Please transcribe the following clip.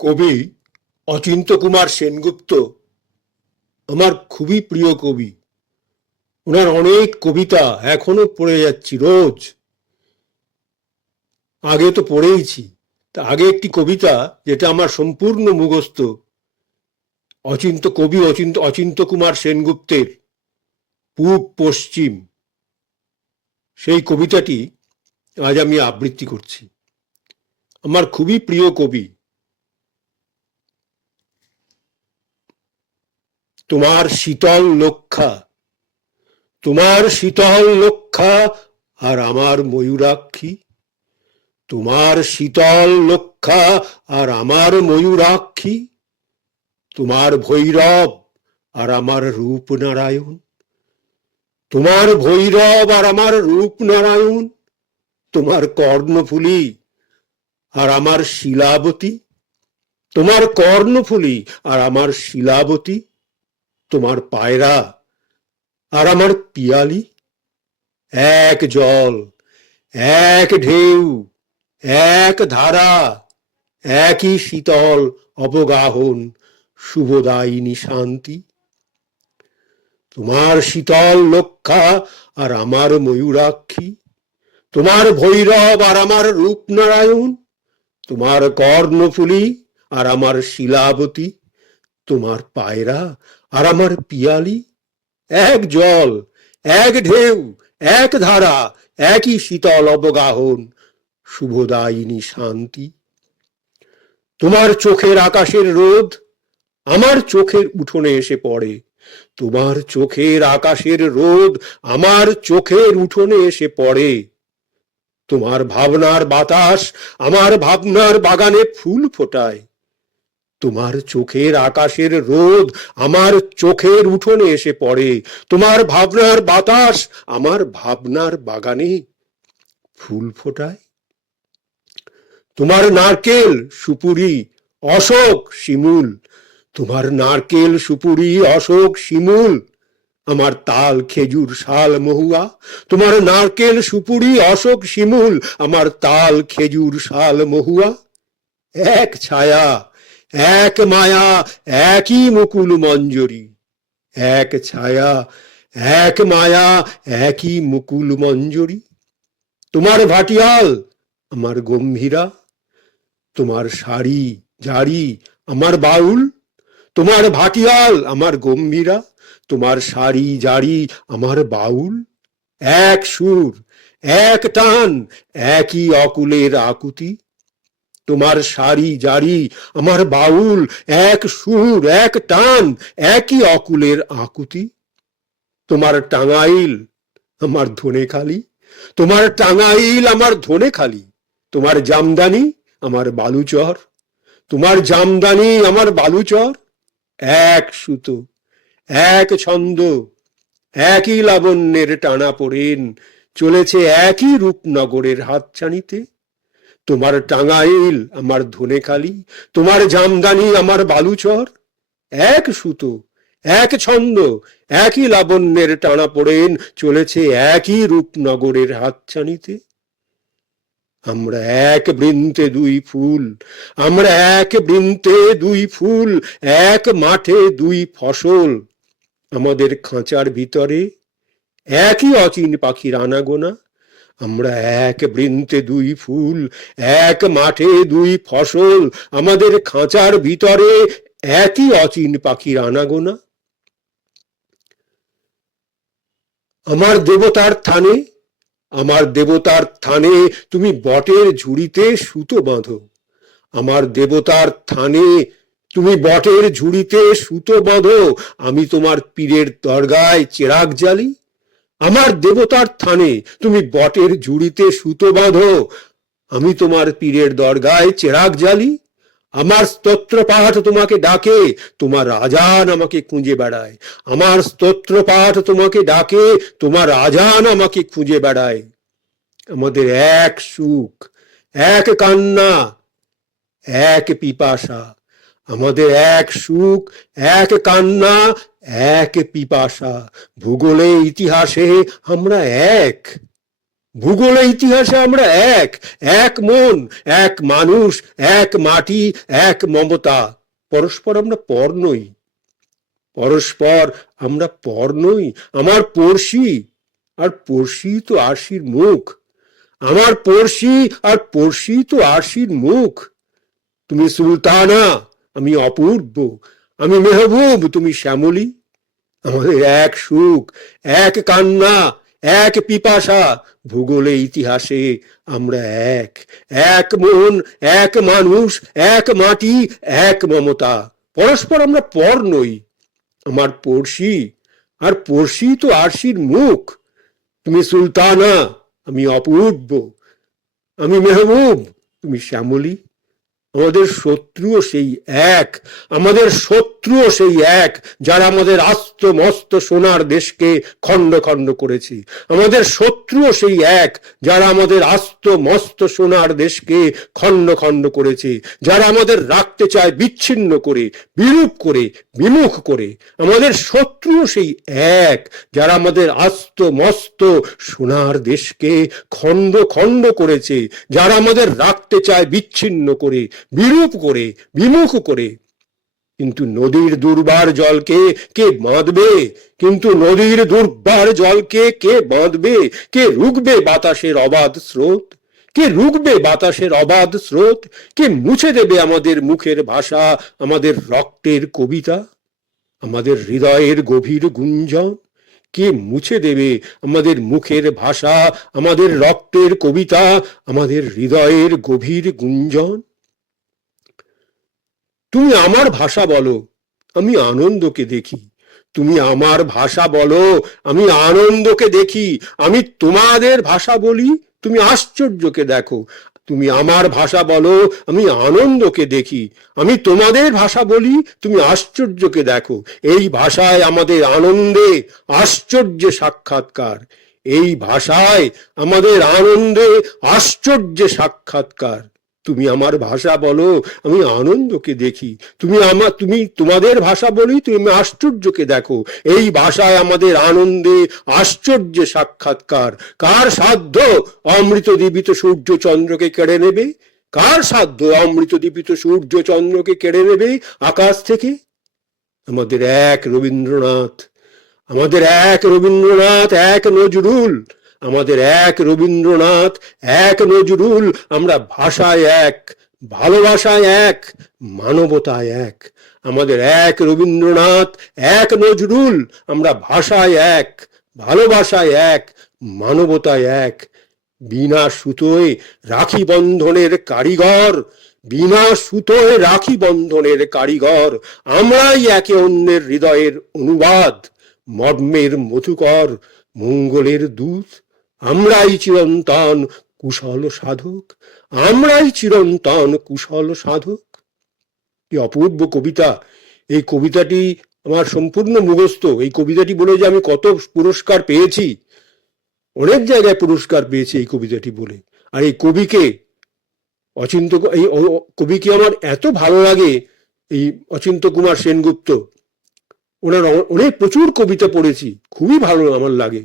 কবি অচিন্ত্যকুমার সেনগুপ্ত আমার খুবই প্রিয় কবি। ওনার অনেক কবিতা এখনো পড়ে যাচ্ছি রোজ। আগে তো পড়েইছি, তা আগে একটি কবিতা যেটা আমার সম্পূর্ণ মুখস্থ, অচিন্ত্যকুমার সেনগুপ্তের পূব পশ্চিম, সেই কবিতাটি আজ আমি আবৃত্তি করছি। আমার খুবই প্রিয় কবি। তোমার শীতল লক্ষা, তোমার শীতল লক্ষা আর আমার ময়ূরাক্ষী, তোমার শীতল লক্ষা আর আমার ময়ূরাক্ষী, তোমার ভৈরব আর আমার রূপনারায়ণ, তোমার ভৈরব আর আমার রূপনারায়ণ, তোমার কর্ণফুলী আর আমার শিলাবতী, তোমার কর্ণফুলী আর আমার শিলাবতী, তোমার পায়রা আর আমার পিয়ালি, এক জল, এক ঢেউ, এক ধারা, একই শীতল অবগাহন, শুভদায়িনী শান্তি। তোমার শীতল লক্ষা আর আমার ময়ূরাক্ষী, তোমার ভৈরব আর আমার রূপনারায়ণ, তোমার কর্ণফুলী আর আমার শিলাবতী, তোমার পায়রা আর আমার পিয়ালি, এক জল, এক ঢেউ, এক ধারা, একই শীতল অবগাহন, শুভদায়িনী শান্তি। তোমার চোখের আকাশের রোদ আমার চোখের উঠোনে এসে পড়ে, তোমার চোখের আকাশের রোদ আমার চোখের উঠোনে এসে পড়ে, তোমার ভাবনার বাতাস আমার ভাবনার বাগানে ফুল ফোটায়, তোমার চোখের আকাশের রোদ আমার চোখের উঠোনে এসে পড়ে, তোমার ভাবনার বাতাস আমার ভাবনার বাগানে ফুল ফোটায়। তোমার নারকেল সুপুরি অশোক শিমুল, তোমার নারকেল সুপুরি অশোক শিমুল, আমার তাল খেজুর শাল মহুয়া, তোমার নারকেল সুপুরি অশোক শিমুল, আমার তাল খেজুর শাল মহুয়া, এক ছায়া, এক মায়া, একই মুকুল মঞ্জরি, এক ছায়া, এক মায়া, একই মুকুল মঞ্জরি। তোমার ভাটিয়াল আমার গম্ভীরা, তোমার শাড়ি জারি আমার বাউল, তোমার ভাটিয়াল আমার গম্ভীরা, তোমার শাড়ি জারি আমার বাউল, এক সুর, এক টান, একই অকুলের আকুতি, তোমার শাড়ি জারি আমার বাউল, এক সুর, এক টান, একই অকুলের আকুতি। তোমার টাঙ্গাইল আমার ধনেখালি, তোমার টাঙ্গাইল আমার ধনেখালি, তোমার জামদানি আমার বালুচর, তোমার জামদানি আমার বালুচর, এক সুতো, এক ছন্দ, একই লাবণ্যের টানা পড়েন চলেছে একই রূপনগরের হাতছানিতে। তোমার টাঙ্গাইল আমার ধনেখালি, তোমার জামদানি আমার বালুচর, এক সুতো, এক ছন্দ, একই লাবণ্যের টানা পড়েন চলেছে একই রূপনগরের হাতছানিতে। আমরা এক বৃন্তে দুই ফুল, আমরা এক বৃন্তে দুই ফুল, এক মাঠে দুই ফসল, আমাদের খাঁচার ভিতরে একই অচিন পাখির আনাগোনা। আমরা এক বৃন্তে দুই ফুল, এক মাঠে দুই ফসল, আমাদের খাঁচার ভিতরে একই অচিন পাখির আনাগোনা। আমার দেবতার থানে, আমার দেবতার থানে তুমি বটের ঝুড়িতে সুতো বাঁধো, আমার দেবতার থানে তুমি বটের ঝুড়িতে সুতো বাঁধো, আমি তোমার পীরের দরগায় চেরাগ জ্বালি। আমার দেবতার থানে তুমি বটের ঝুড়িতে সুতো বাঁধো, আমি তোমার পীরের দরগায় চেরাগ জ্বালি। আমার স্তোত্র পাঠ তোমাকে ডাকে, তোমার আজান আমাকে খুঁজে বেড়ায়, আমার স্তোত্র পাঠ তোমাকে ডাকে, তোমার আজান আমাকে খুঁজে বেড়ায়। আমাদের এক সুখ, এক কান্না, এক পিপাসা, আমাদের এক সুখ, এক কান্না, এক পিপাসা, ভূগোলে ইতিহাসে আমরা এক। ভূগোলে ইতিহাসে আমরা এক, এক মন, এক মানুষ, এক মাটি, এক মমতা। পরস্পর আমরা পর নই, পরস্পর আমরা পর নই। আমার পড়শি, আর পড়শি তো আরশির মুখ। আমার পড়শি, আর পড়শি তো আরশির মুখ। তুমি সুলতানা, আমি অপূর্ব। আমি মেহবুব, তুমি শ্যামলী। আমাদের এক সুখ, এক কান্না, এক পিপাসা। ভূগোলে ইতিহাসে আমরা এক, এক মন, এক মানুষ, এক মাটি, এক মমতা। পরস্পর আমরা পর নই। আমার পড়শি, আর পড়শি তো আরশির মুখ। তুমি সুলতানা, আমি অপূর্ব। আমি মেহবুব, তুমি শ্যামলী। আমাদের শত্রুও সেই এক, আমাদের শত্রুও সেই এক, যারা আমাদের আস্ত মস্ত সোনার দেশকে খণ্ড খণ্ড করেছে। আমাদের শত্রুও সেই এক, যারা আমাদের আস্ত মস্ত সোনার দেশকে খণ্ড খণ্ড করেছে, যারা আমাদের রাখতে চায় বিচ্ছিন্ন করে, বিরূপ করে, বিমুখ করে। আমাদের শত্রুও সেই এক, যারা আমাদের আস্ত মস্ত সোনার দেশকে খণ্ড খণ্ড করেছে, যারা আমাদের রাখতে চায় বিচ্ছিন্ন করে, বিরূপ করে, বিমুখ করে। কিন্তু নদীর দুর্বার জলকে কে বাঁধবে? কিন্তু নদীর দুর্বার জলকে কে বাঁধবে? কে রুখবে বাতাসের অবাধ স্রোত? কে রুখবে বাতাসের অবাধ স্রোত? কে মুছে দেবে আমাদের মুখের ভাষা, আমাদের রক্তের কবিতা, আমাদের হৃদয়ের গভীর গুঞ্জন? কে মুছে দেবে আমাদের মুখের ভাষা, আমাদের রক্তের কবিতা, আমাদের হৃদয়ের গভীর গুঞ্জন? তুমি আমার ভাষা বলো, আমি আনন্দকে দেখি। তুমি আমার ভাষা বলো, আমি আনন্দকে দেখি। আমি তোমাদের ভাষা বলি, তুমি আশ্চর্যকে দেখো। তুমি আমার ভাষা বলো, আমি আনন্দকে দেখি। আমি তোমাদের ভাষা বলি, তুমি আশ্চর্যকে দেখো। এই ভাষায় আমাদের আনন্দে আশ্চর্যে সাক্ষাৎকার। এই ভাষায় আমাদের আনন্দে আশ্চর্যে সাক্ষাৎকার। তুমি আমার ভাষা বলো, আমি আনন্দকে দেখি। তুমি তোমাদের ভাষা বলি, তুমি আশ্চর্যকে দেখো। এই ভাষায় আমাদের আনন্দে আশ্চর্যে সাক্ষাৎকার। কার সাধ্য অমৃত দীপিত সূর্য চন্দ্রকে কেড়ে নেবে? কার সাধ্য অমৃত দীপিত সূর্য চন্দ্রকে কেড়ে নেবে আকাশ থেকে? আমাদের এক রবীন্দ্রনাথ, আমাদের এক রবীন্দ্রনাথ, এক নজরুল। আমাদের এক রবীন্দ্রনাথ, এক নজরুল। আমরা ভাষায় এক, ভালোবাসায় এক, মানবতায় এক। আমাদের এক রবীন্দ্রনাথ, এক নজরুল। আমরা ভাষায় এক, ভালোবাসায় এক, মানবতায় এক। বিনা সুতোয় রাখি বন্ধনের কারিগর, বিনা সুতোয় রাখি বন্ধনের কারিগর। আমরাই একে অন্যের হৃদয়ের অনুবাদ, মর্মের মধুকর, মঙ্গলের দূত। আমরাই চিরন্তন কুশল সাধক, আমরাই চিরন্তন কুশল সাধক। কি অপূর্ব কবিতা! এই কবিতাটি আমার সম্পূর্ণ মুখস্থ। এই কবিতাটি বলে যে আমি কত পুরস্কার পেয়েছি, অনেক জায়গায় পুরস্কার পেয়েছি এই কবিতাটি বলে। আর এই কবিকে এই কবিকে আমার এত ভালো লাগে, এই অচিন্ত্য কুমার সেনগুপ্ত। ওনার অনেক প্রচুর কবিতা পড়েছি, খুবই ভালো আমার লাগে।